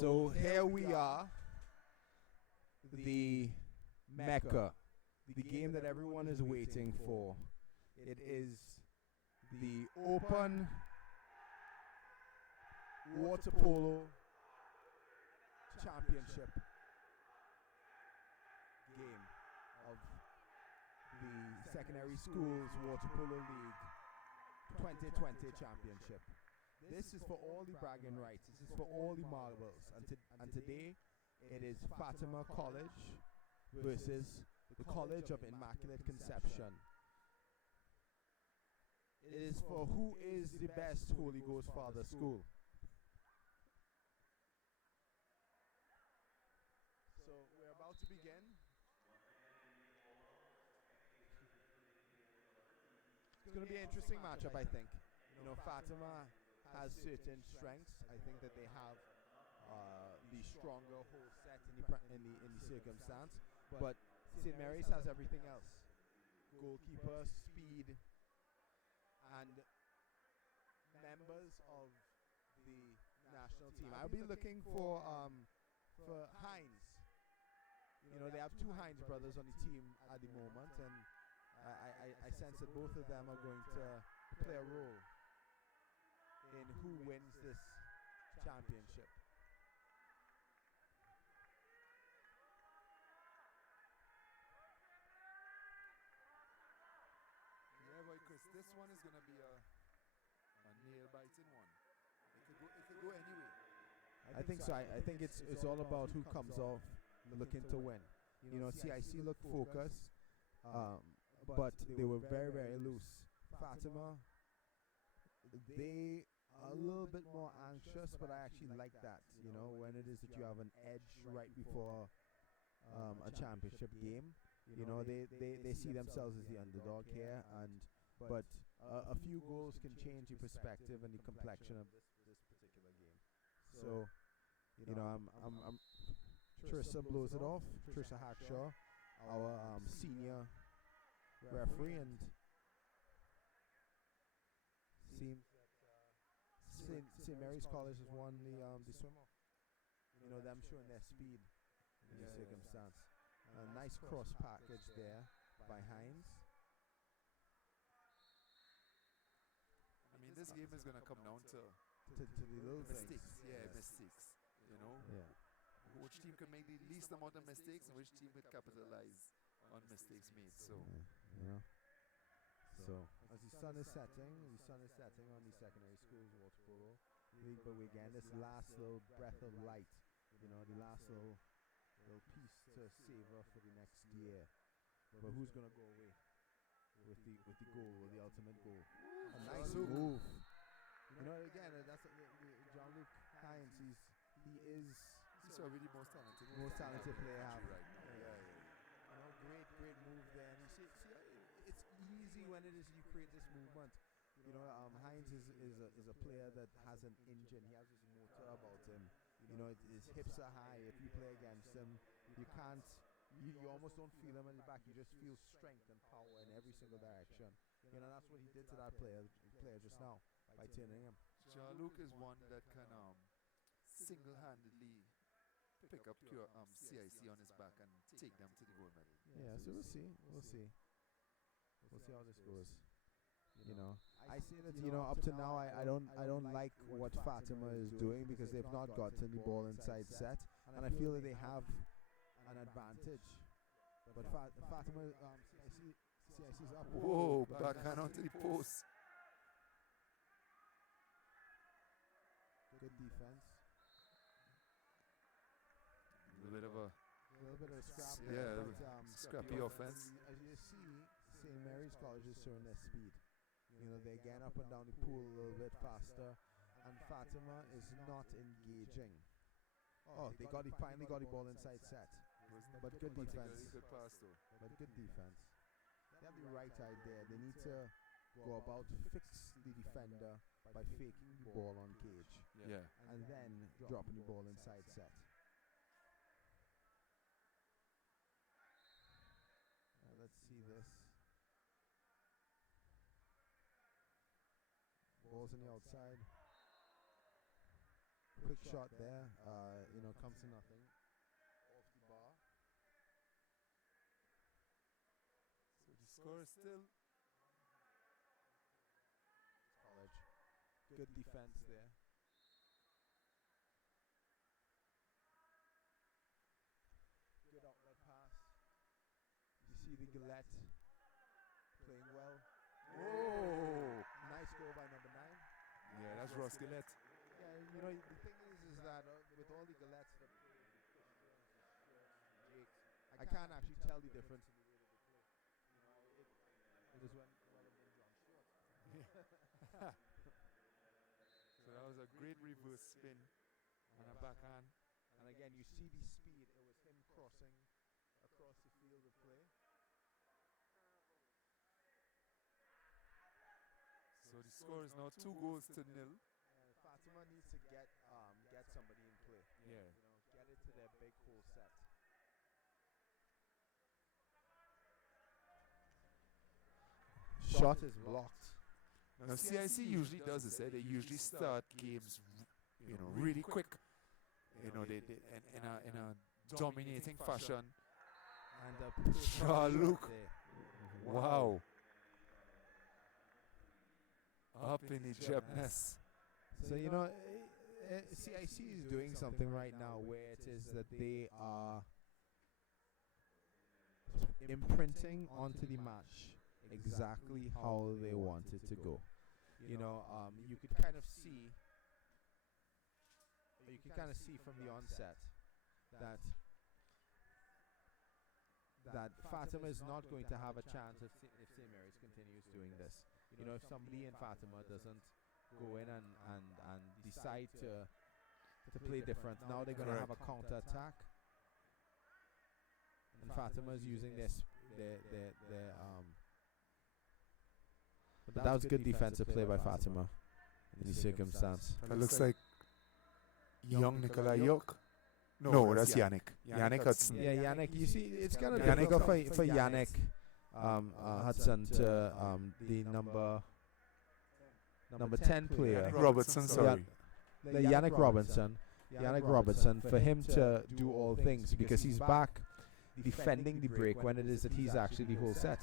So here we are, the Mecca, the game that everyone is waiting for. It is the Open Water Polo Championship game of the Secondary Schools Water Polo League 2020 Championship. This is for all the bragging rights. This is for all the marbles. And today, it is Fatima College versus the College of Immaculate Conception. It is for who is the best Holy Ghost Father school. So we're about to begin. It's going to be an interesting matchup, I think. You know, Fatima has certain strengths. I think that they have the stronger whole set in the circumstance. But St. Mary's has everything else: goalkeeper, speed, and members of the national team. I'll be looking for Hines. You know, they have two Hines brothers on the team at the moment, and I sense that both of them are going to play a role in who wins this championship. Yeah, boy, Chris, this one is going to be a nail-biting one. It could go anyway. I think so. I think it's all about who comes off looking to win. You know, CIC looked focused, but they were very, very loose. Fatima, they are a little bit more anxious, but I actually like that. You know, when it is that you have an edge right before a championship game. You know, they see themselves as the underdog here, but a few goals can change the perspective and the complexion of this particular game. So, you know, I'm Trisha blows it off. Trisha Hackshaw, our senior referee, and seems St. Mary's College has won the swim off. You know, them showing their speed in the circumstance. A nice cross package there by Hines. I mean, this game is going to come down to the little mistakes. things. Yeah, mistakes. You know? Yeah. Which team can make the least amount of mistakes and which team could capitalize on mistakes made. So, you know. So, as the sun is setting on the Secondary Schools Water Polo League, but we again, this last little breath of light, you know, the last little piece to savor for the next year. But who's going to go away with the goal, with the ultimate goal? A nice move. You know, again, that's John Luke Hines. He's already the most talented player ever. Right. Yeah. You know, great move there. And you see, it's easy when it is you create this movement. You know, Hines is a player that has an engine. He has this motor about him. You know, his hips are high. If you play against him, you can't. You almost don't feel him in the back. You just feel strength and power in every single direction. You know, that's what he did to that player just now by turning him. John Luke is one that can single-handedly pick up pure CIC on his back and take them to the gold medal. Yeah, so we'll see. We'll see how this goes. You know, I say that, you know, up to now I don't like what Fatima is doing because they've not gotten the ball inside set, and I feel that they have an advantage. But Fatima, CIC's up. Whoa, backhand onto the post. Good defense. A little bit of a scrap. Yeah, but, scrappy offense. As you see, St. Mary's College is showing their speed. You know, they're getting up and down the pool a little bit faster, and Fatima is not engaging. Oh, they finally got the ball inside set. But good defense. Good pass though. But good defense. They have the right idea. They need to go about fix the defender by faking the ball on cage. Yeah. And then dropping the ball inside set. Let's see this. Ball's on the outside. quick shot there. Comes to nothing off the bar. So the score is still College. Good defense there. Good outlet pass. You see the Gillette playing well. oh Nice goal by number 9. yeah, that's Ross Gillette. Yeah, the thing is that with all the Gillettes that Jake, I can't actually tell the difference in the way that they play. It is well have been John Stewart. So that was a great reverse spin and a backhand. And again, you see the speed. It was him crossing across the field of play. So the score is now 2-0. Fatima needs to get somebody in play. Yeah. Get it to their big whole set. Shot is blocked. Now CIC usually does this. They usually start games, really quick. They in a dominating fashion. And Look. Wow. Up in the gymnast. So CIC is doing something right now where it is that they are imprinting onto the match exactly how they want it to go. You could kind of see, from the onset that Fatima is not going to have a chance if St. Mary's continues doing this. If somebody in Fatima doesn't go in and decide to play different, now they're going to have a counter attack. And Fatima is using their but that was good defensive play by Fatima in the circumstance. That looks like young Nikolai York. No, that's Yannick. Yannick Hudson. Yeah, Yannick. You see, it's kind of difficult for Yannick Hudson to the number 10 player. Yannick Robertson, sorry. Yannick Robertson, for him to do all things because he's back defending the break when it is that he's actually the whole set.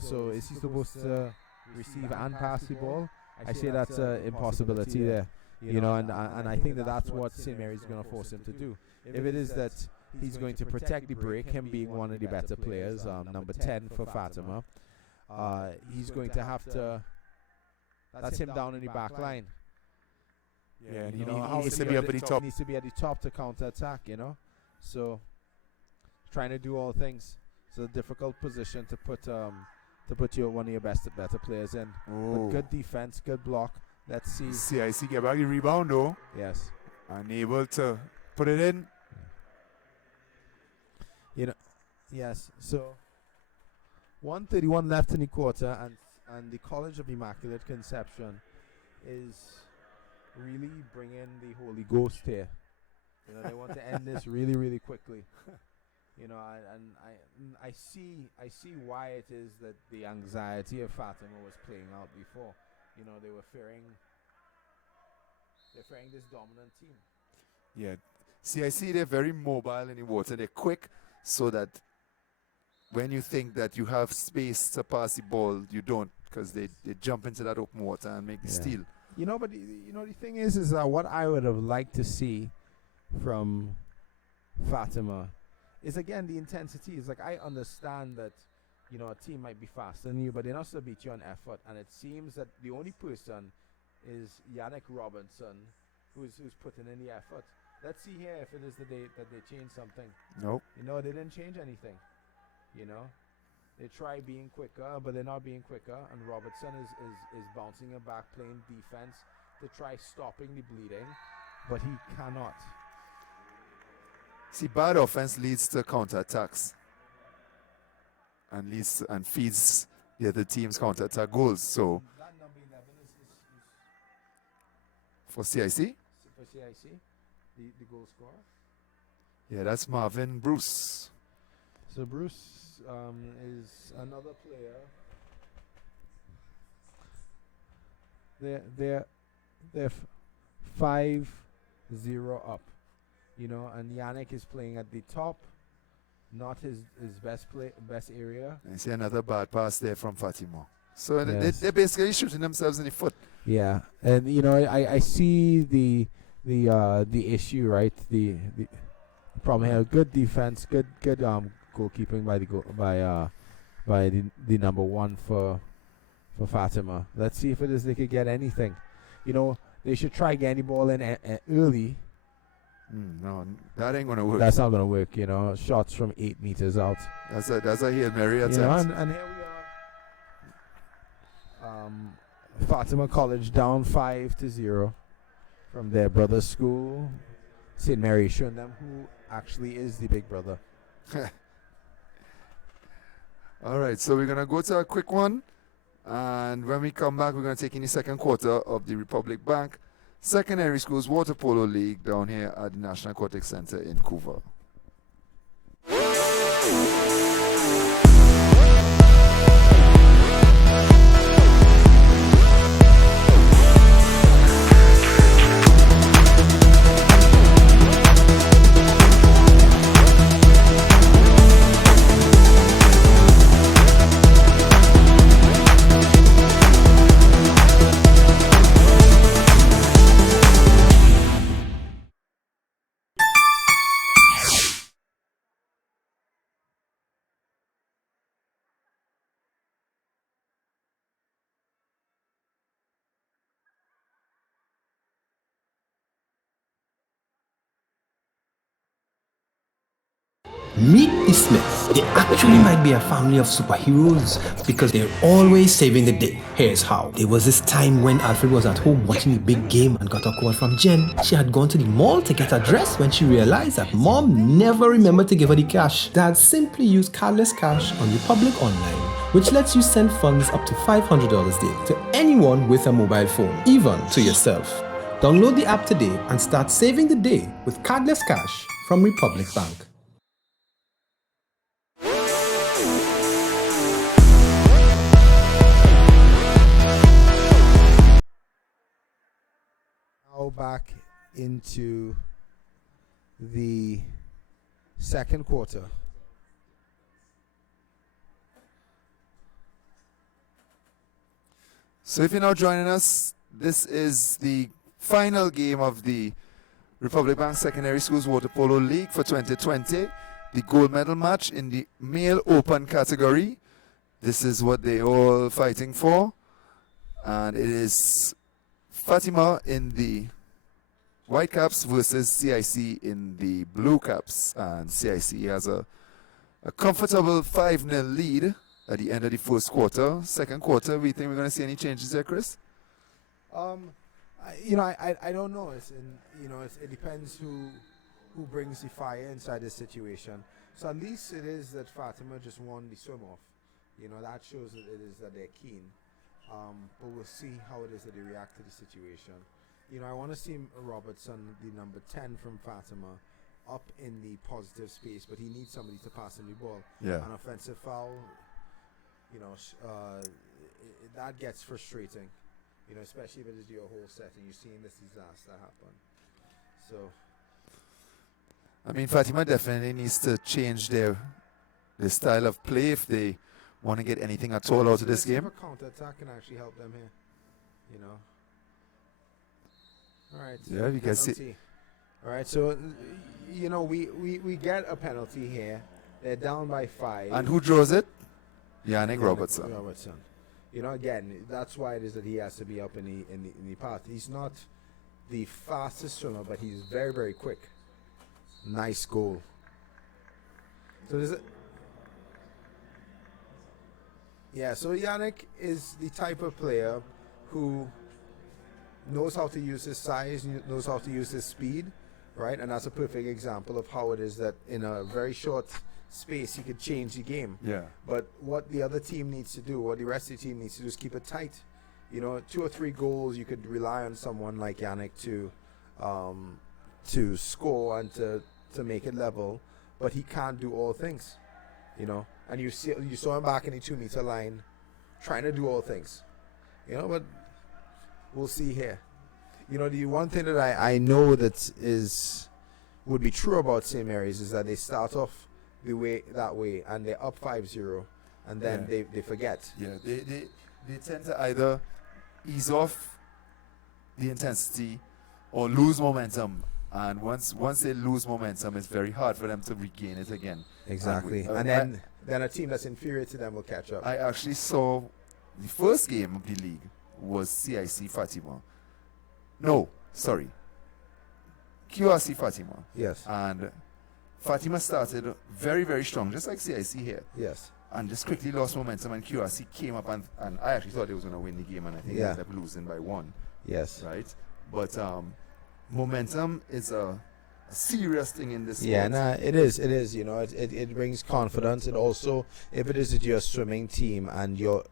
So is he supposed to receive and pass the ball? I say that's an impossibility there. And I think that's what St. Mary's is going to force him to do. If it is that he's going to protect the break, him being one of the better players, number 10 for Fatima, he's going to have to. That's him down in the back line. Yeah, and he needs to be up at the top. Needs to be at the top to counter attack. So trying to do all things. It's a difficult position to put one of your better players in. But good defense, good block. Let's see. CIC get back the rebound though. Yes. Unable to put it in. Yes. So 1:31 left in the quarter, and the College of Immaculate Conception is really bringing the Holy Ghost here. They want to end this really, really quickly. I see why it is that the anxiety of Fatima was playing out before. They were fearing this dominant team. Yeah, CIC, they're very mobile in the water. They're quick, so that when you think that you have space to pass the ball, you don't, because they jump into that open water and make the steal. But the thing is that what I would have liked to see from Fatima is, again, the intensity. It's like, I understand that a team might be faster than you, but they also beat you on effort. And it seems that the only person is Yannick Robinson, who's putting in the effort. Let's see here if it is that they change something. Nope. They didn't change anything. They try being quicker, but they're not being quicker. And Robertson is bouncing it back, playing defense to try stopping the bleeding, but he cannot. See, bad offense leads to counterattacks and feeds the other team's counterattack goals. So that number 11 is for CIC? For CIC, the goal scorer. Yeah, that's Marvin Bruce. So Bruce is another player. They're 5 0 up. And Yannick is playing at the top, not his best area. I see another bad pass there from Fatima. So Yes. they're basically shooting themselves in the foot. Yeah, and I see the issue, right? The problem here. Good defense, good goalkeeping by the number one for Fatima. Let's see if they could get anything. They should try getting the ball in early. No, that ain't gonna work. That's not gonna work. Shots from 8 meters out. That's a Hail Mary attempt. And here we are. Fatima College down 5-0 from their brother school, St. Mary, showing them who actually is the big brother. All right, so we're gonna go to a quick one, and when we come back, we're gonna take in the second quarter of the Republic Bank Secondary Schools Water Polo League down here at the National Aquatic Center in Couva. Meet the Smiths. They actually might be a family of superheroes because they're always saving the day. Here's how. There was this time when Alfred was at home watching the big game and got a call from Jen. She had gone to the mall to get a dress when she realized that Mom never remembered to give her the cash. Dad simply used cardless cash on Republic Online, which lets you send funds up to $500 daily to anyone with a mobile phone, even to yourself. Download the app today and start saving the day with cardless cash from Republic Bank. Back into the second quarter. So if you're now joining us, this is the final game of the Republic Bank Secondary Schools Water Polo League for 2020, the gold medal match in the male open category. This is what they're all fighting for, and it is Fatima in the white caps versus CIC in the blue caps, and CIC has a comfortable 5-0 lead at the end of the first quarter. Second quarter, we think we're going to see any changes there, Chris? I don't know. It depends who brings the fire inside this situation. So at least it is that Fatima just won the swim off. That shows that it is that they're keen. But we'll see how it is that they react to the situation. I want to see Robertson, the number 10 from Fatima, up in the positive space, but he needs somebody to pass him the ball. Yeah. An offensive foul, that gets frustrating, especially if it is your whole set and you're seeing this disaster happen. So, I mean, Fatima definitely needs to change their style of play if they want to get anything at all out of this game. A counter-attack can actually help them here, All right. Yeah, you can see. All right, so we get a penalty here. They're down by 5. And who draws it? Yannick Robertson. Again, that's why it is that he has to be up in the path. He's not the fastest swimmer, but he's very, very quick. Nice goal. So so Yannick is the type of player who knows how to use his size, knows how to use his speed, right? And that's a perfect example of how it is that in a very short space he could change the game. Yeah. But what the other team needs to do, what the rest of the team needs to do, is keep it tight. 2 or 3 goals, you could rely on someone like Yannick to score and to make it level, but he can't do all things, And you saw him back in the 2-meter line, trying to do all things, But we'll see here. the one thing that I know that would be true about St. Mary's is that they start off that way and they're up 5-0 and then they forget. Yeah, they tend to either ease off the intensity or lose momentum, and once they lose momentum, it's very hard for them to regain it again. Exactly, and then a team that's inferior to them will catch up. I actually saw the first game of the league was CIC Fatima. No, sorry, QRC Fatima. Yes. And Fatima started very, very strong, just like CIC here. Yes. And just quickly lost momentum, and QRC came up, and I actually thought they was going to win the game, and I think they ended up losing by 1. Yes. Right? But momentum is a serious thing in this sport. Yeah, it is. It brings confidence. It also, if it is that you're a swimming team and you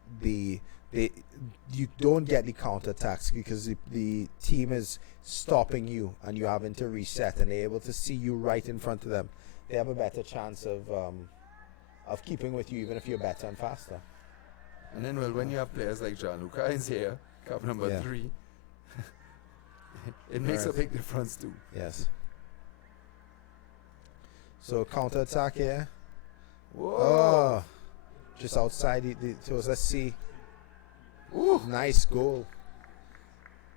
don't get the counterattacks because the team is stopping you and you're having to reset, and they're able to see you right in front of them, they have a better chance of keeping with you, even if you're better and faster. And then, when you have players like Gianluca is here, cup number 3, it makes a big difference too. Yes. So counter attack here. Whoa! Oh, just outside so let's see. Ooh, nice goal.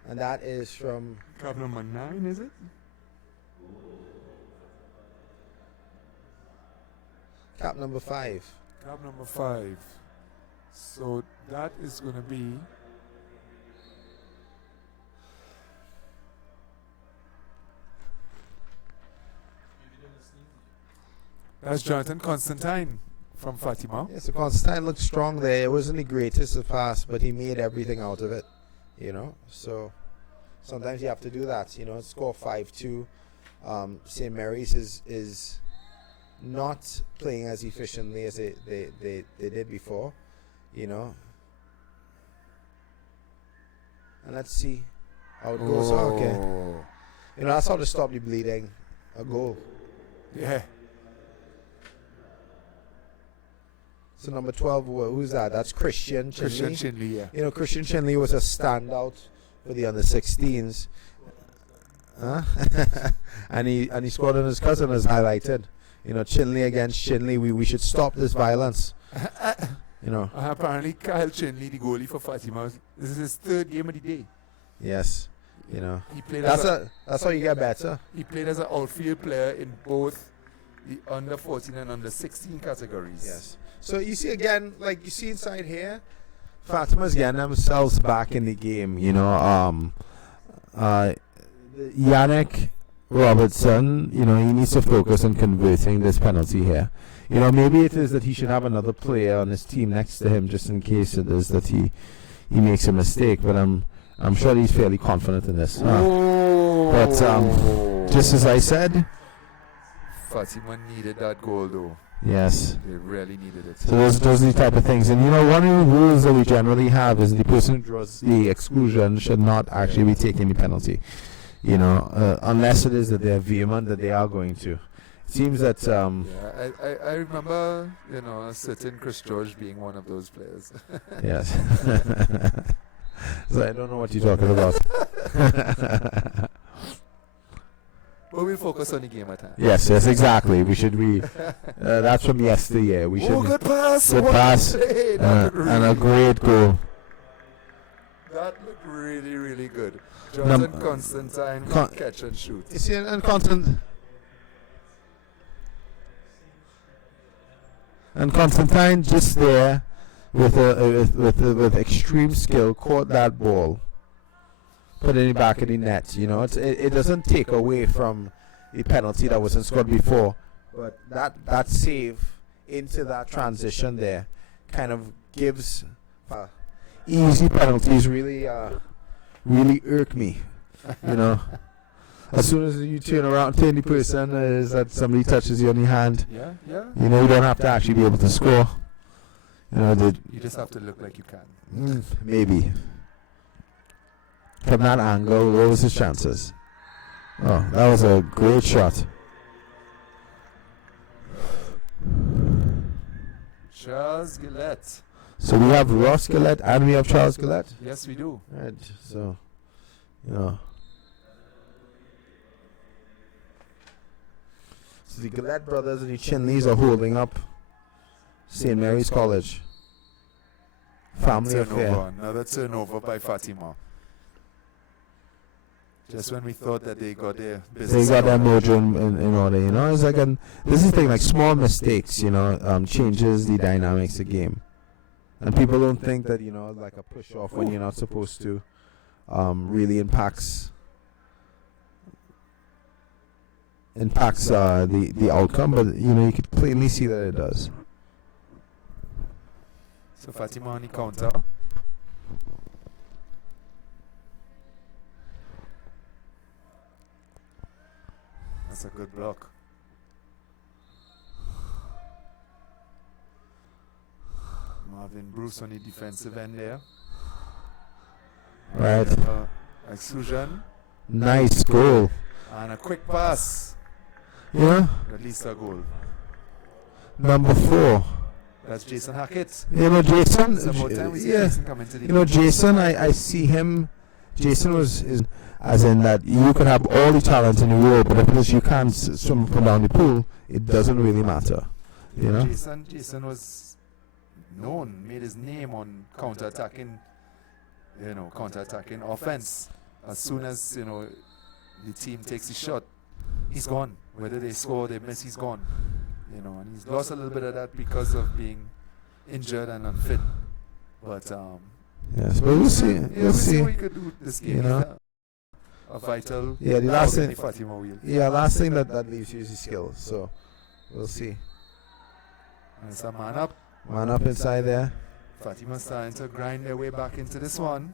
And that is from cup number 9, is it? cap number 5. Cap number 5. So that is going to be that's Jonathan Constantine from Fatima. Yeah, so Constantine looked strong there. It wasn't the greatest of pass, but he made everything out of it. So sometimes you have to do that. Score 5-2. St. Mary's is not playing as efficiently as they did before. And let's see how it goes. Oh, okay. That's how to stop the bleeding. A goal. Yeah. So number 12, who's that? That's Christian Chinley. Christian Chinley, yeah. Christian Chinley was a standout for the under-16s. and he scored on his cousin, as highlighted. Chinley against Chinley. We should stop this violence. Apparently Kyle Chinley, the goalie for Fatima, this is his 3rd game of the day. Yes. He played that's how you get better. He played as an outfield player in both the under 14 and under 16 categories. Yes. So you see again, like you see inside here, Fatima's getting themselves back in the game. Yannick Robertson, he needs to focus on converting this penalty here. Maybe it is that he should have another player on his team next to him just in case it is that he makes a mistake. But I'm sure he's fairly confident in this. But just as I said, Fatima needed that goal though. Yes. They really needed it. So those are the type of things. And one of the rules that we generally have is the person who draws the exclusion should not actually be taking the penalty. Unless it is that they're vehement that they are going to. It seems that I remember, a certain Chris George being one of those players. Yes. So I don't know what you're talking about. But we'll focus on the game at hand. Yes, exactly. We should that's from yesterday. We should. Good pass. Good pass. And a great goal. That looked really, really good. Jonathan Constantine catch and shoot. You see, and Constantine just there with extreme skill caught that ball, put it back in the net. It doesn't take away from the penalty that wasn't scored before, but that save into that transition there kind of gives easy penalties really irk me. As soon as you turn around, turn the person, is that somebody touches you on the hand. Yeah. You don't have to actually be able to score. You just have to look like you can. Maybe. From that angle, what was his chances? Oh, that was a great shot. Charles Gillette. So we have Ross Gillette and we have Charles Gillette? Yes, we do. Right, so, So the Gillette brothers and the Chinleys are holding up St. Mary's College. Family affair. Another turnover by Fatima. Just when we thought that they got their business. They got their mojo in order, you know. It's like this is the thing, like small mistakes, you know, changes the dynamics of the game. And people don't think that, you know, like a push off when you're not supposed to really impacts the outcome, but you know, you could plainly see that it does. So Fatima on the counter. That's a good block. Marvin Bruce on the defensive end there. Right. Exclusion. Nice goal. And a quick pass. Yeah. At least a goal. Number 4. That's Jason Hackett. You know, Jason. It's about time we see Yeah. Jason come into the You know, Jason. I see him. Jason is as in that you can have all the talent in the world, but if you can't swim up and down the pool, it doesn't really matter. You know. Jason was known, made his name on counter-attacking offense. As soon as, you know, the team takes a shot, he's gone. Whether they score or they miss, he's gone. You know, and he's lost a little bit of that because of being injured and unfit. But yes, but we'll see. we'll see what he could do this game. You know. A vital. Yeah, the last thing. Fatima wheel. Yeah, last thing that leaves you is the skill. So we'll see. And it's a man up. Man up inside there. Fatima starting to grind their way back into this one.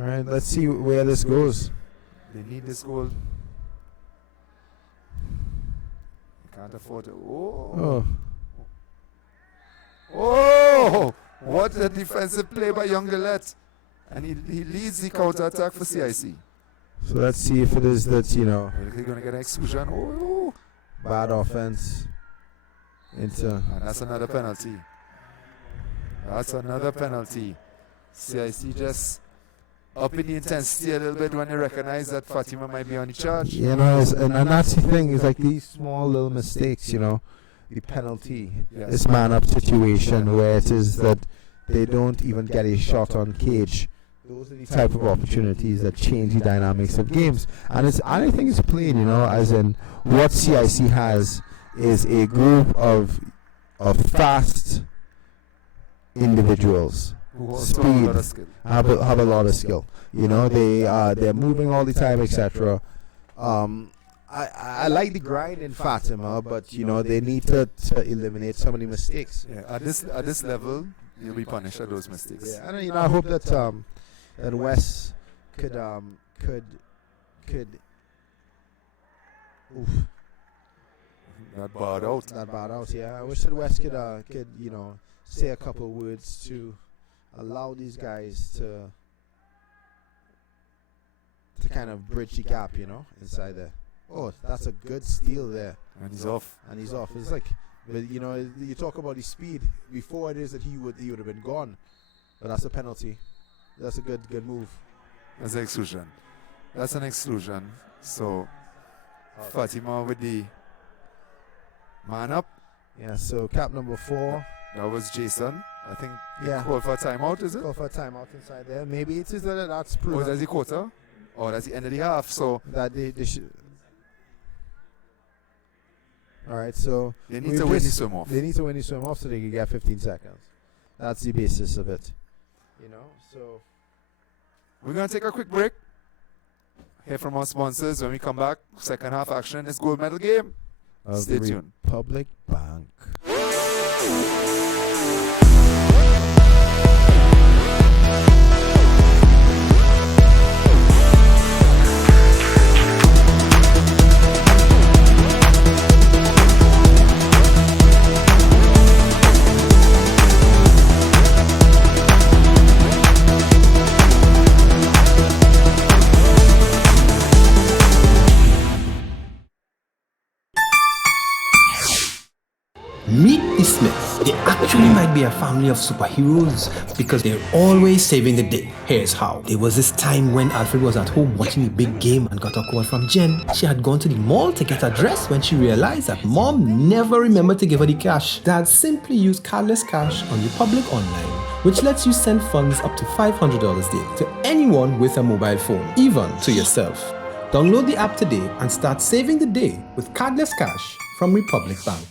All right, let's see where this goes. They need this goal. They can't afford to. Oh, what a defensive play by Young Gillette. And he leads the counter attack for CIC. So let's see if it is that, you know, They're going to get an exclusion. Oh, bad offense into. and that's another penalty. That's another penalty. CIC just upping the intensity a little bit when they recognize that Fatima might be on the charge. You know, and that's the thing, is like these small little mistakes, you know, the penalty, Yes. this man up situation where it is that they don't even get a shot on cage. Those are the type of opportunities that change the dynamics of games. And I think it's plain, you know, as in what CIC has is a group of fast individuals. Who also Speed. have a lot of skill. Have a lot of skill. You know, they're moving all the time, etc. I like the grind in Fatima, but you know, they need to eliminate some of the mistakes. Yeah, at this level, you'll be punished for those mistakes. Yeah, and you know, I hope that that West could Not barred out. not bad out. Yeah, I wish that West could you know, say a couple of words to allow these guys to kind of bridge the gap, you know, inside there. Oh, that's a good steal there. And he's off. And he's off. It's like, but you know, you talk about his speed. Before it is that he would have been gone, but that's a penalty. That's a good move. That's an exclusion. That's an exclusion. So Fatima with the man up. Yeah. So cap number 4. That was Jason. I think Yeah. call for a timeout, is it? Go for a timeout inside there. Maybe it is that's Or proven that's the quarter? Or that's the end of the half. So that they should. All right. So they need to win the swim off. They need to win the swim off so they can get 15 seconds. That's the basis of it. You know. So. We're going to take a quick break. Hear from our sponsors. When we come back, second half action is gold medal game. Stay tuned. Republic Bank. Meet the Smiths. They actually might be a family of superheroes because they're always saving the day. Here's how. There was this time when Alfred was at home watching a big game and got a call from Jen. She had gone to the mall to get a dress when she realized that mom never remembered to give her the cash. Dad simply used cardless cash on Republic Online, which lets you send funds up to $500 daily to anyone with a mobile phone, even to yourself. Download the app today and start saving the day with cardless cash from Republic Bank.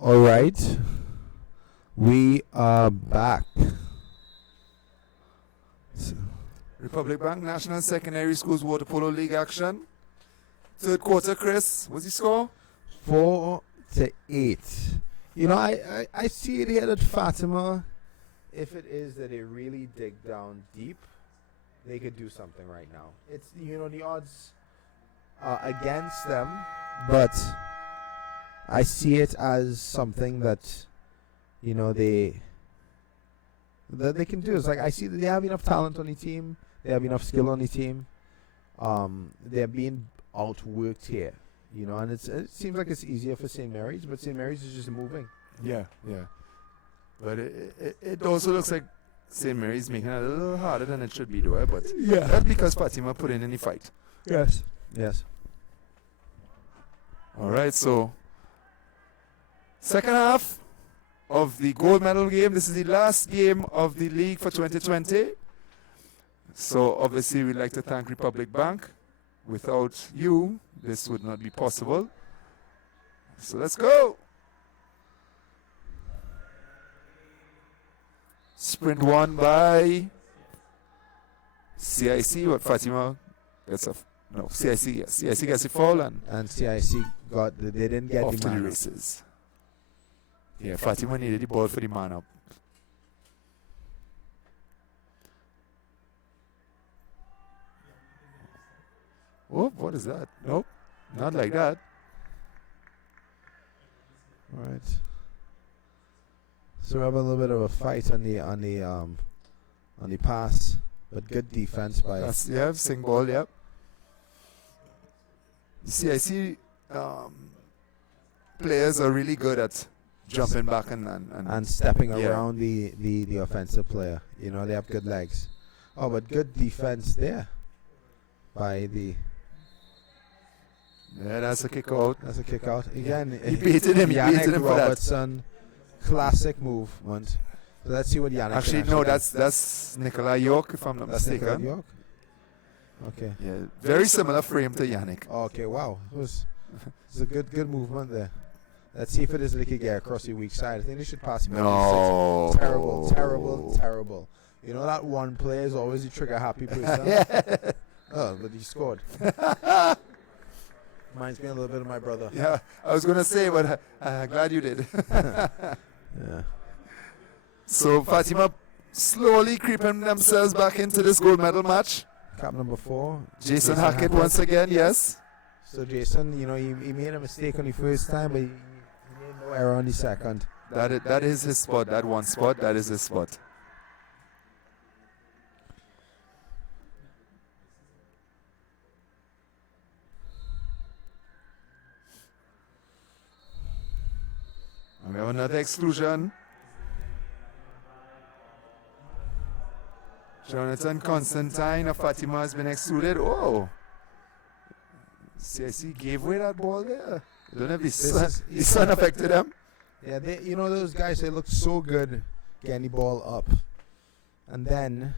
All right, we are back. Republic Bank National Secondary Schools Water Polo League action. Third quarter, Chris. What's the score? 4-8. You know, I see it here that Fatima, if it is that they really dig down deep, they could do something right now. It's, you know, the odds are against them, but I see it as something that, you know, that they can do. It's like I see that they have enough talent on the team. They have enough skill on the team. They're being outworked here, you know, and it seems like it's easier for St. Mary's, but St. Mary's is just moving. Yeah. But it also looks like St. Mary's making it a little harder than it should be, though. But Yeah. that's because Fatima put in the fight. Yes. All right, so second half of the gold medal game. This is the last game of the league for 2020. So obviously we'd like to thank Republic Bank. Without you, this would not be possible. So let's go. Sprint won by CIC. What Fatima gets a CIC. Yes, CIC gets a fall And CIC they didn't get off the to the man. races. Yeah, Fatima needed the ball for the man up. Oh, what is that? Nope, not like that. All right. So we have a little bit of a fight on the pass, but good defense by. Yeah, sing ball. Yep. CIC players are really good at jumping back and stepping yeah. around the offensive player. You know, they have good legs. Oh, but good defense there by the. Yeah, that's a kick out. That's a kick out. Again, He baited him. He Yannick baited him for that. Robertson, classic movement. So let's see what Yannick. Actually, no, that's Nikolai York, if I'm not that's mistaken. Nicolai York. Okay. Yeah, very similar frame to Yannick. Okay. Wow. It's a good movement there. Let's see if it is they could get across the weak side. I think they should pass him. No. Terrible. You know that one player is always the trigger happy person. Yeah. Oh, but he scored. Reminds me a little bit of my brother. Yeah, I was gonna say, but glad you did. Yeah. So Fatima slowly creeping themselves back into this gold medal match. Cap number 4. Jason Hackett once again, yes. So Jason, you know, he made a mistake on the first time, but he made no error on the second. That is his spot. That one spot, that is his spot. And we have another exclusion. Jonathan Constantine of Fatima has been excluded. Oh. CIC gave away that ball there. I don't know if the sun affected them. Yeah, you know those guys, they look so good getting the ball up. And then,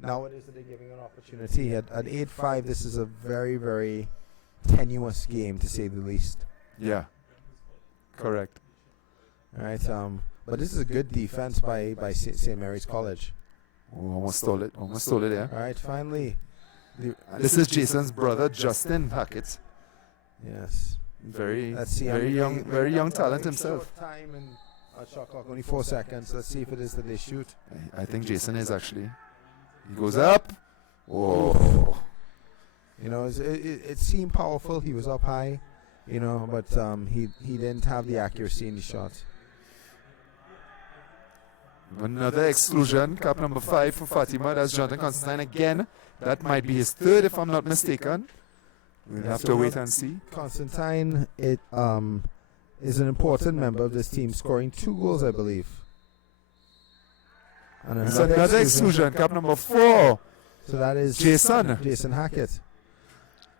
now it is that they're giving an opportunity. At 8-5, this is a very, very tenuous game, to say the least. Yeah. Correct. All right, but this is a good defense by St. Mary's College. Oh, almost stole it. Almost stole it there. All right, finally. This is Jason's brother, Justin Hackett. Yes. Very, Let's see. very young talent himself. Short time and shot clock, only 4 seconds. Let's see if it is that they shoot. I think Jason is actually. He goes up. Oh. You know, it seemed powerful. He was up high, you know, but he didn't have the accuracy in the shot. Another exclusion, cap number 5 for Fatima. That's Jonathan Constantine again. That might be his third, if I'm not mistaken. We'll have to wait and see. Constantine is an important member of this team, scoring 2 goals, I believe. And It's another exclusion, cap number 4. So that is Jason Hackett.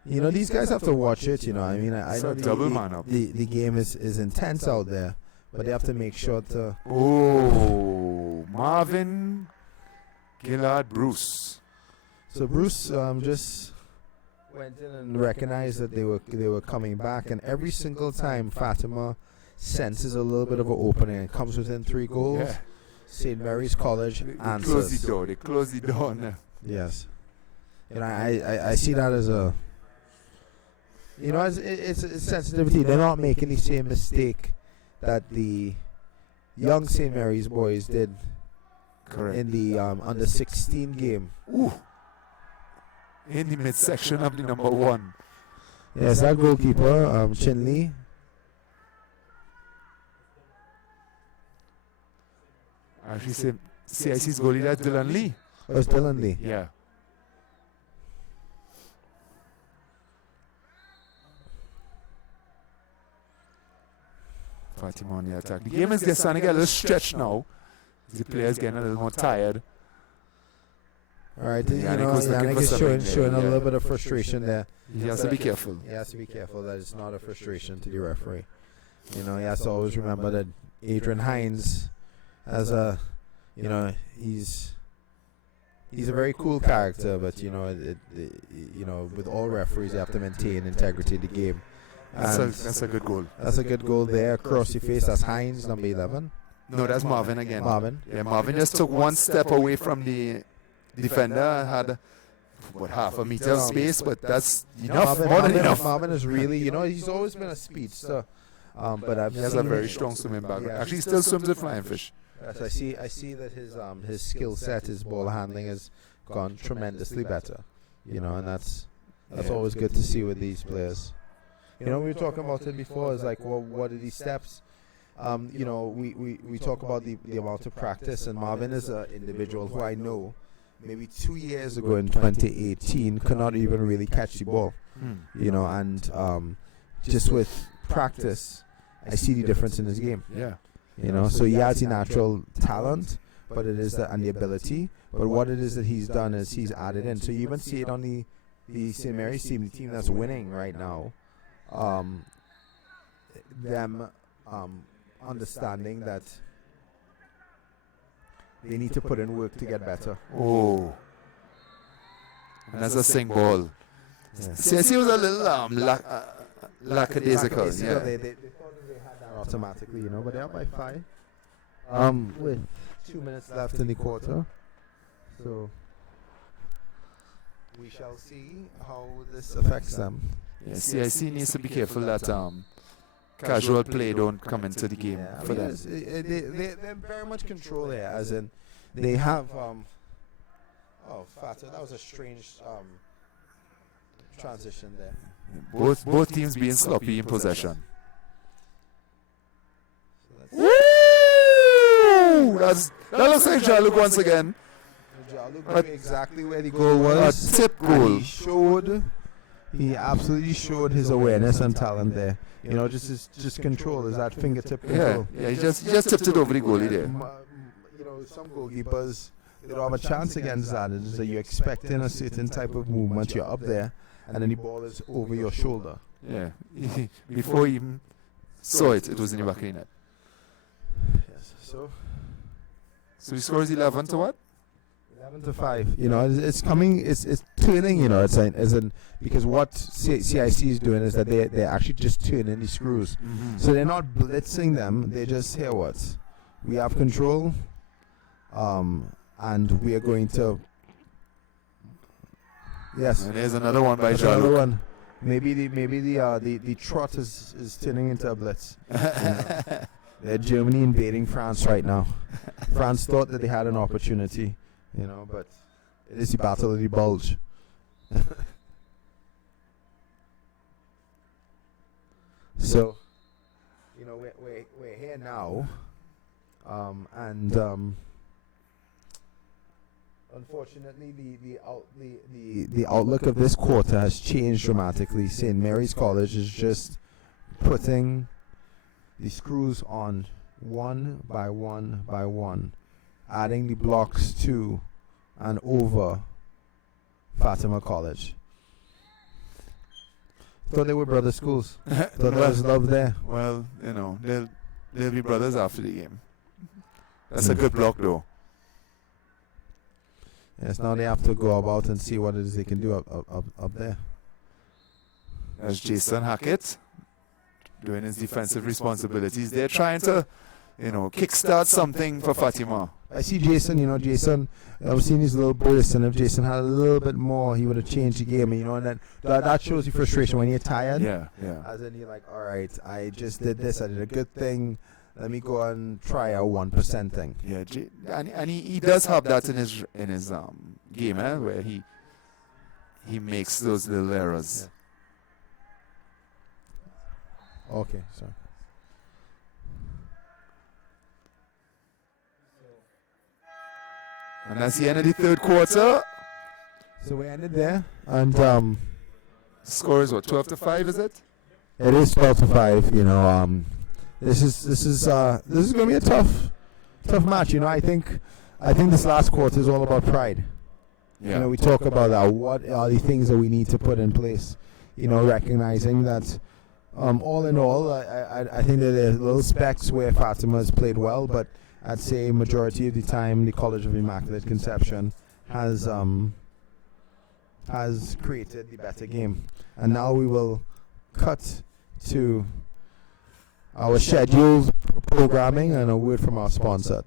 You know, these guys have to watch it. You know, I mean, I know the game is intense out there, but they have to make sure to. Oh, Marvin Gillard Bruce. So Bruce just went in and recognized that they were coming back, and every single time Fatima senses a little bit of an opening and comes within 3 goals, Yeah. St. Mary's College answers. Close the door. They close the door now. Yes, and I see that as a. You know, it's sensitivity. They're not making the same mistake that the young St. Mary's boys did. Correct. In the under 16 game. Ooh. In the midsection of the number 1. Yes, that goalkeeper, Chin Lee. Actually, CIC's goalie, that's Dylan Lee. Oh, it's Dylan Lee. Yeah. Fatima on the attack. The game is starting to get a little stretched now. The players getting a little more tired. All right, Yannick is showing a little bit of frustration there. He has to be careful. He has to be careful that it's not a frustration to the referee. You know, he has to always remember that Adrian Hines has a, you know, he's a very cool character, but you know, with all referees, they have to maintain integrity of the game. That's a good goal. That's a good goal there across the face. That's Hines, number 11. No, that's Marvin again. Marvin. Yeah, Marvin just took one step away from the defender, had half a meter of space, but that's enough, more than enough. Marvin is really, you know, he's always been a speedster, but he has a very strong swimming background. Actually, he still swims with flying fish. Yes, I see that his skill set, his ball handling has gone tremendously better. You know, and that's always good to see with these players. You know, we were talking about it before. It's like, well, what are these steps? You know, we talk about the amount of practice, and Marvin is an individual who I know maybe 2 years ago in 2018 could not even really catch the ball. You know, and just with practice, I see the difference in his game. Yeah. You know, so he has the natural talent, but it is and the ability. But what it is that he's done is he's added in. So you even see it on the St. Mary's team, the team that's winning right now. Them understanding that they need to put in work to get better. Oh. And that's a sing ball. CSC was a little lackadaisical. Yeah. They thought that they had that automatically, you know, but they're up by 5. With 2 minutes left in the quarter. So we shall see how this affects them. Yeah, CIC needs to be careful that casual play don't come into the game for them. They're very much control there, as in they have. Fata, that was a strange transition there. Both teams being sloppy in possession. So Woo! That looks like Jaluk once again. Jaluk knew exactly where the goal was. A tip goal. He absolutely showed his awareness and talent there. You know, just control is that fingertip control. Yeah, he just tipped it over the goalie there. You know, some goalkeepers, they don't have a chance against that. It's that you're expecting a certain type of movement. You're up there, and then the ball is over your shoulder. Yeah, before he even saw it, it was in the back of the net. Yes. So he scores 11 to what? 11-5. You know, it's coming. It's turning. You know, because what CIC is doing is that they're actually just turning the screws. Mm-hmm. So they're not blitzing them. They just hear what we have control. and we are going to. Yes. And there's another one by Another Jaluk. one. Maybe the trot is turning into a blitz. They're Germany invading France right now. France thought that they had an opportunity, but it is the battle of the bulge. So, we're here now, and unfortunately, the outlook of this quarter has changed dramatically. St. Mary's College is just putting the screws on one by one by one, adding the blocks to and over Fatima College. Thought they were brother schools. Thought there was love there. Well, they'll be brothers after the game. That's a good block, though. Yes, now they have to go about and see what it is they can do up there. That's Jason Hackett doing his defensive responsibilities. They're trying to, kickstart something for Fatima. I see Jason, Jason, I've seen his little bursts, and if Jason had a little bit more, he would have changed the game, and that shows you frustration when you're tired. Yeah. As in, you're like, all right, I just did this, I did a good thing, let me go and try a 1% thing. Yeah, and he does have that in his game, where he makes those little errors. Yeah. Okay, sorry. And that's the end of the third quarter. So we ended there, and Score is what, 12-5, is it? it is 12-5. This is going to be a tough match. I think this last quarter is all about pride. Yeah. We talk about that. What are the things that we need to put in place? Recognizing that, all in all, I think that there are little specks where Fatima has played well, but I'd say majority of the time the College of Immaculate Conception has created the better game. And now we will cut to our scheduled programming and a word from our sponsor.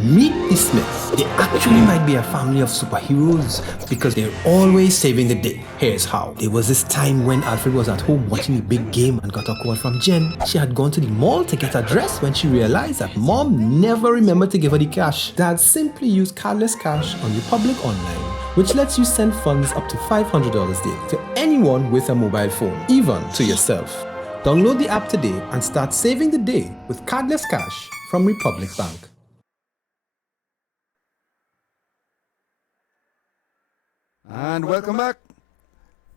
Meet the Smiths. They actually might be a family of superheroes because they're always saving the day. Here's how. There was this time when Alfred was at home watching a big game and got a call from Jen. She had gone to the mall to get a dress when she realized that Mom never remembered to give her the cash. Dad simply used cardless cash on Republic Online, which lets you send funds up to $500 daily to anyone with a mobile phone, even to yourself. Download the app today and start saving the day with cardless cash from Republic Bank. And welcome back.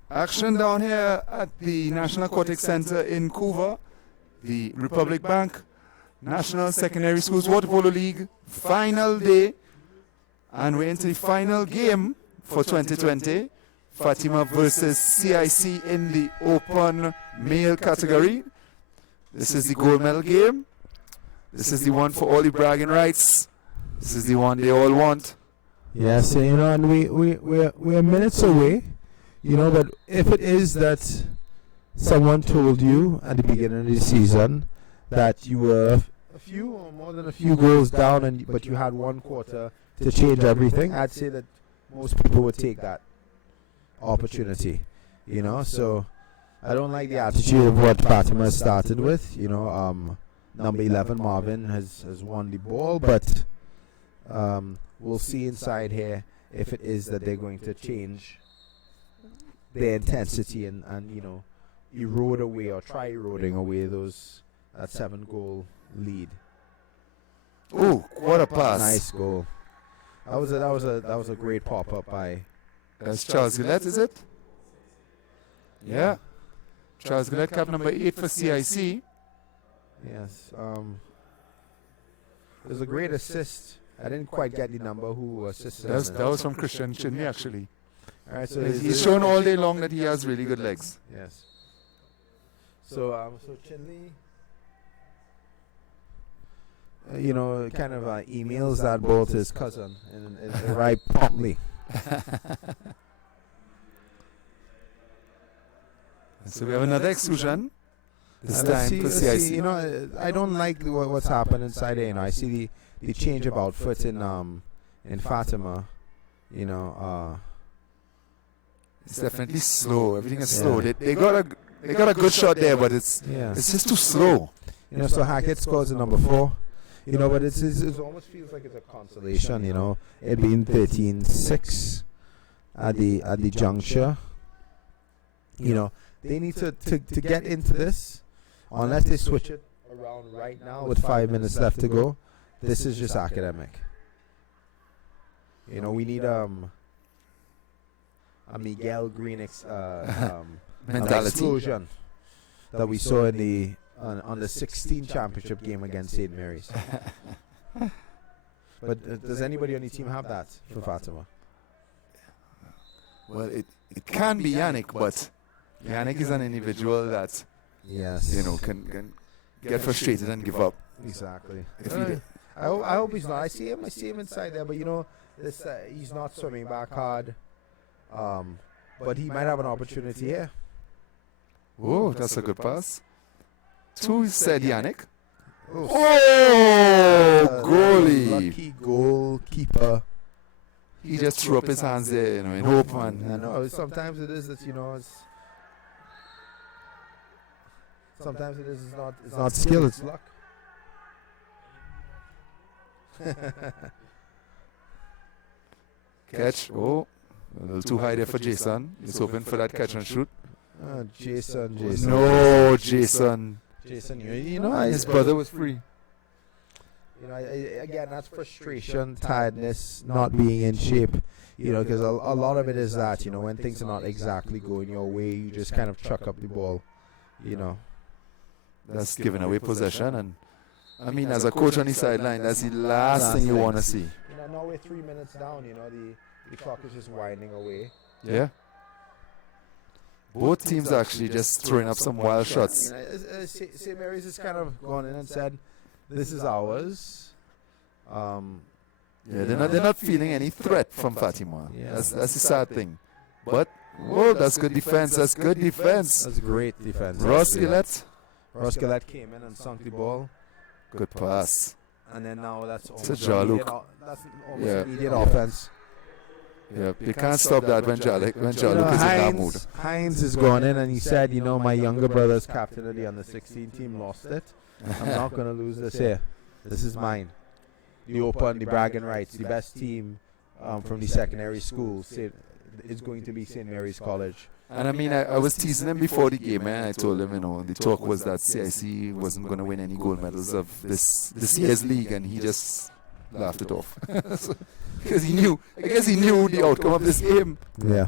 Action down here at the National Aquatic Center in Couva, the Republic Bank National Secondary Schools Water Polo League final day. And we're into the final game for 2020. Fatima versus CIC in the open male category. This is the gold medal game. This is the one for all the bragging rights. This is the one they all want. Yes, and we're minutes away, but if it is that someone told you at the beginning of the season that you were a few or more than a few goals down, but you had one quarter to change everything, I'd say that most people would take that opportunity, so I don't like the attitude of what Fatima started with, number 11 Marvin has won the ball, but we'll see inside here if it is that they're going to change their intensity and erode away or try eroding away that 7-goal lead. Ooh, what a pass. Nice goal. That was a great pop up by That's Charles Gillette, is it? Yeah. Charles Gillette, cap number 8 for CIC. Yes. It was a great assist I didn't quite get the number who assisted him. That was from Christian Chinley, actually. All right, so He's shown all day long that he has really good legs. Yes. So Chinley, kind of emails that ball to his cousin and right promptly. So we have another exclusion. This Let's time for let's CIC. I don't like what's happened inside there. I see the change of outfit in Fatima. It's definitely slow. Everything is slow. They got a good shot there, but it's just too slow. So Hackett scores a number 4. But it almost feels like it's a consolation. It being 13-6 at the juncture. They need to get into this. Unless they switch it around right now with 5 minutes left to go, this is just academic. We need a Miguel Green Mentality. explosion that we saw in on the 16 championship game against St. Mary's. But does anybody on the team have that for Fatima? Well, it can be Yannick, but Yannick is an individual that can get frustrated and give up. Exactly. If I hope he's not. I see him inside there, but he's not swimming back hard. But he might have an opportunity here. Oh, that's a good pass. 2 said Yannick. Oh, goalie! Lucky goalkeeper. He just threw up his hands there, in hope, I man. know. Sometimes it is that sometimes it's not skill, it's luck. Catch. Oh, a little too high there for Jason. He's hoping for that catch and shoot. Jason. No, Jason. Jason, His brother was free. Again, that's frustration, tiredness, not being in shape. Because a lot of it is that, when things are not exactly going your way, you just kind of chuck up the ball, That's giving away possession. And I mean, as a coach on the sideline, that's the last thing you want to see. Now we're 3 minutes down, the clock is just winding away. Yeah. Both teams are actually just throwing up some wild shots. St. Mary's has kind of gone in and said, this is ours. They're not feeling any threat from Fatima. That's the sad thing. But that's good defense. That's good defense. That's great defense. Ross Gillette came in and sunk the ball. Good pass. And then now that's almost a jaw look. That's almost immediate offense. Yeah, you can't stop that when Jaluk is in that mood. Hines is gone in and he said, my younger brother's captain of the under-16 team lost it. I'm not going to lose this here. This is mine. The open, the bragging rights, the best team from the secondary schools is going to be St. Mary's College. And I mean, I was teasing him before the game, and I told him, the talk was that CIC wasn't going to win any gold medals of this year's league, and he just laughed it off. Because I guess he knew the outcome of this game. Yeah.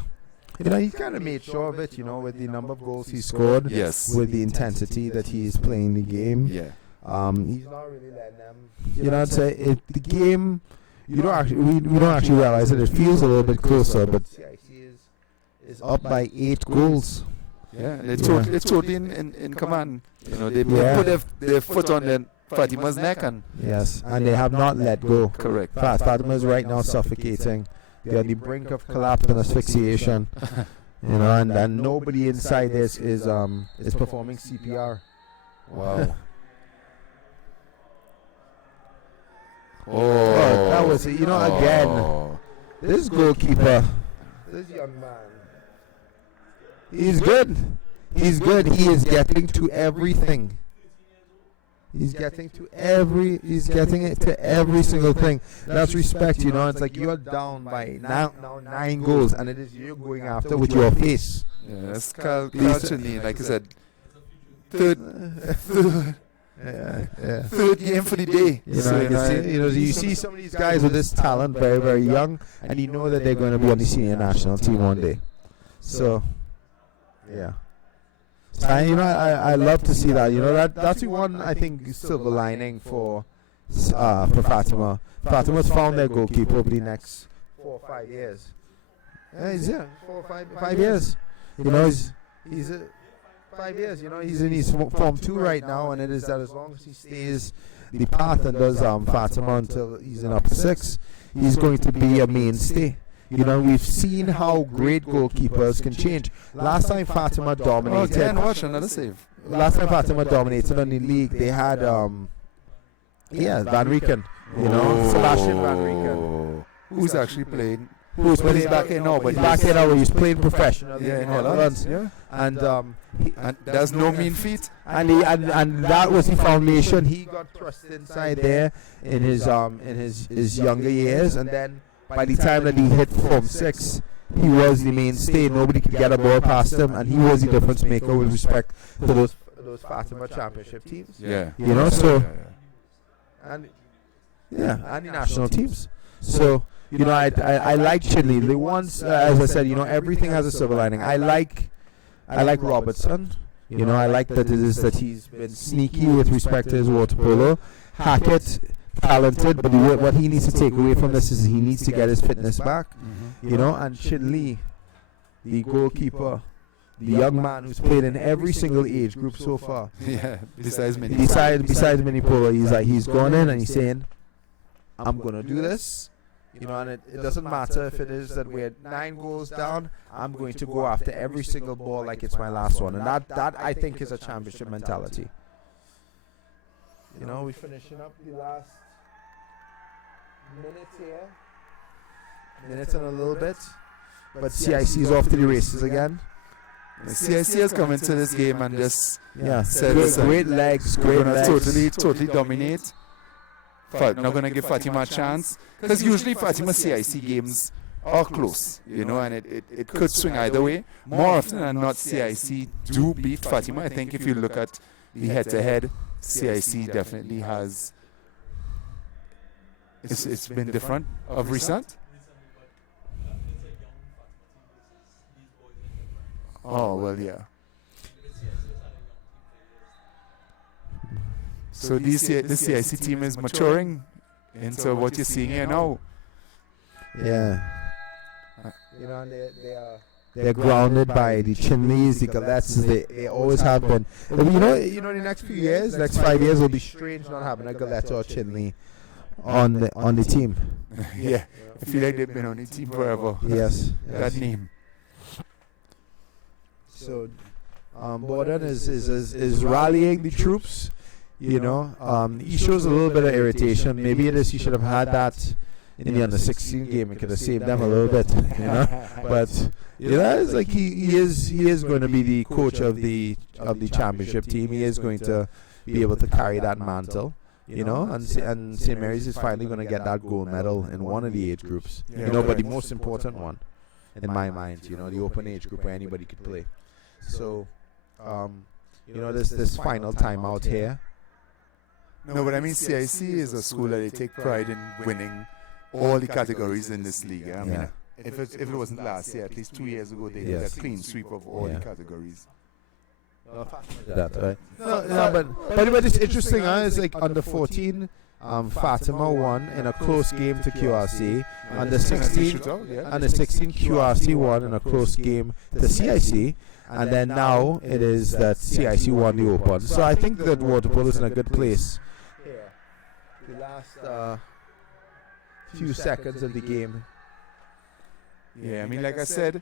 He kind of made sure of it, with the number of goals he scored. Yes. With the intensity that he is playing the game. Yeah. He's not really letting them. I'd say the game, we don't actually realize it. It feels a little bit closer, but CIC is up by 8 goals. Yeah, they're totally in command. They put their foot on Fatima's neck and they have not let go. Correct. Fatima is right now suffocating. They're on the brink of collapse and asphyxiation. And nobody inside this is performing CPR. Wow. That was it. Again, this goalkeeper, this young man, he's good. He's good. He is getting to everything. He's getting it to every single thing. That's respect, It's like you're down by now 9 goals, and it is you going after with your face. Yeah, that's culture, like I said. Third game for the day. You see some of these guys with this talent, very, very young, and you know that they're going to be on the senior national team one day. So, yeah. I love to see that. That's the one, I think, silver lining for for Fatima. Fatima's found their goalkeeper over the next 4 or 5 years. Yeah, he's 4 or 5 years. You know, he's 5 years. You know, he's in his form 2 right now, and it is that as long as he stays the path and does Fatima until he's in upper 6, he's going to be a mainstay. You know, we've seen how great goalkeepers can change. Last time Fatima dominated. Oh, watch another save. Last time Fatima dominated on the league, they had Van Rieken. You know, Sebastian Van Rieken. Who's actually playing? Who's playing back in now? But back in now, he's playing professionally. Yeah, in Holland. Yeah. And there's no mean feat. And that was the foundation. He got thrust inside there in his younger years, and then by the time that he hit Form 6, he was the mainstay. Nobody could get a ball past him, and he was the difference maker with respect to those Fatima Championship teams. Yeah, you know. So, and the national teams. So, you know, I like Chinley. The ones, as I said, you know, everything has a silver lining. I like Robertson. You know, I like that he's been sneaky with respect to his water polo. Hackett, talented, but what he needs to take away from this is he needs to get his fitness back. You know, and Chinley, the goalkeeper, the young man who's played in every single age group so far. Yeah, besides mini polo, he's gone in and he's saying, I'm gonna do this. You know, and it doesn't matter if it is that we're 9 goals down. I'm going to go after every single ball like it's my last one, and that I think is a championship mentality. You know, we're finishing up the last minutes and a little bit, but CIC is off to the races again. CIC has come into this game and just said, great legs, totally dominate. Not going to give Fatima a chance, because usually Fatima CIC games are close, you know, and it could swing either way. More often than not, CIC do beat Fatima. I think if you look at the head-to-head, CIC definitely has. It's been different of recent. Oh well, yeah. So the CIC team is maturing into what you're seeing here now. Yeah. You know, and they're grounded by the Chinleys, the Galettes. They always have been. You know, the next few years, next 5 years, will be strange not having a Galette or Chinley on the team. Yeah, I feel like they've been on the team forever. Yes. That name. So, Borden is rallying the troops. You know, he shows a little bit of irritation. Maybe it is he should have had that in the under-16 game. It could have saved them a little bit, you know. But you know, it's like he is going to be the coach of the championship team. He is going to be able to carry that mantle, you know. And St. Mary's is finally going to get that gold medal in one of the age groups, you know. But the most important one, in my mind, you know, the open age group where anybody could play. So, you know, this final timeout here. No, but I mean, CIC is a school that they take pride in winning all the categories in this league. I mean, if it wasn't last year, at least 2 years ago, they did a clean sweep of all the categories. That right? No, but it's interesting. It's like under 14, Fatima won in a close game to QRC. Under 16, QRC won in a close game to CIC. And then now it is that CIC won the Open. So I think that water polo is in a good place. The last few seconds of the game. Yeah, I mean, like I said,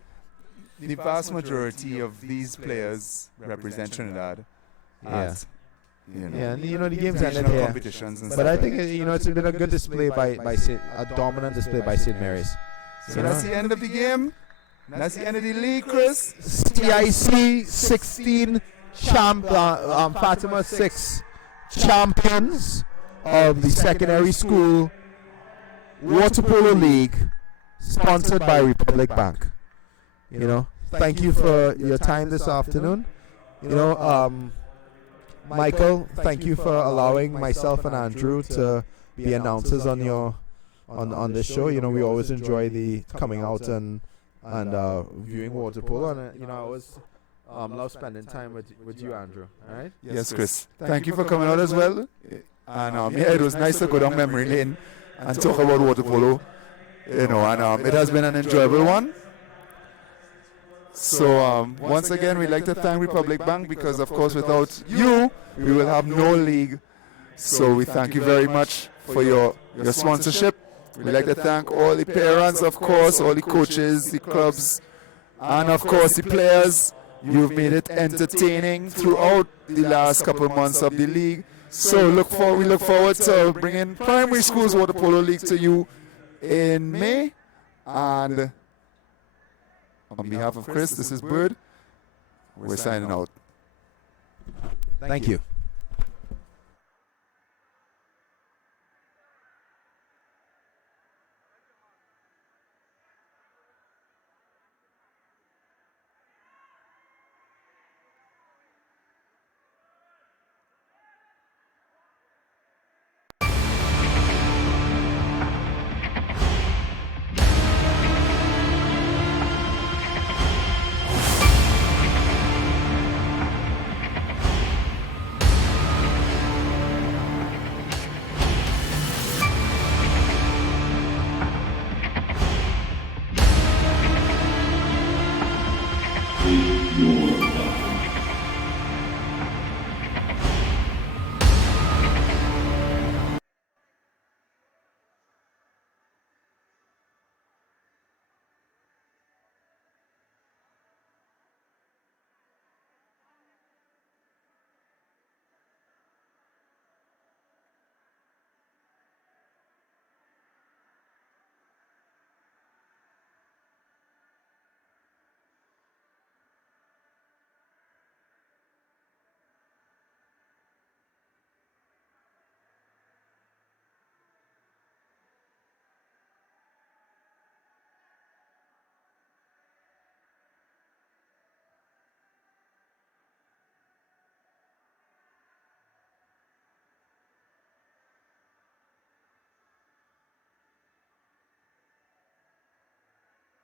the vast majority of these players represent Trinidad. And the game's ended here. But I think it's been a good display a dominant display by St. Mary's. So that's the end of the game. That's the end of the league, Chris. CIC 16 Fatima 6 champions of the secondary school water polo league, sponsored by Republic Bank. You know, thank you for your time this afternoon. You know, Michael, thank you for allowing myself and Andrew to be announcers on this show. You know, we always enjoy the coming out and viewing water polo, and you know, I always love spending time with you, Andrew. All right. Yes, Chris. Thank you for coming out as well. And yeah, it was nice to go down memory lane and talk about water polo. You know, and it has been an enjoyable one. So once again, we'd like to thank Republic Bank because, of course, without you, we will have no league. So we thank you very much for your sponsorship. We'd like to thank all the parents, of course, all the coaches, the clubs, and of course the players. You've made it entertaining throughout the last couple months of the league. So we look forward to bringing primary schools water polo league to you in May. And on behalf of Chris, this is Bird. We're signing out. Thank you.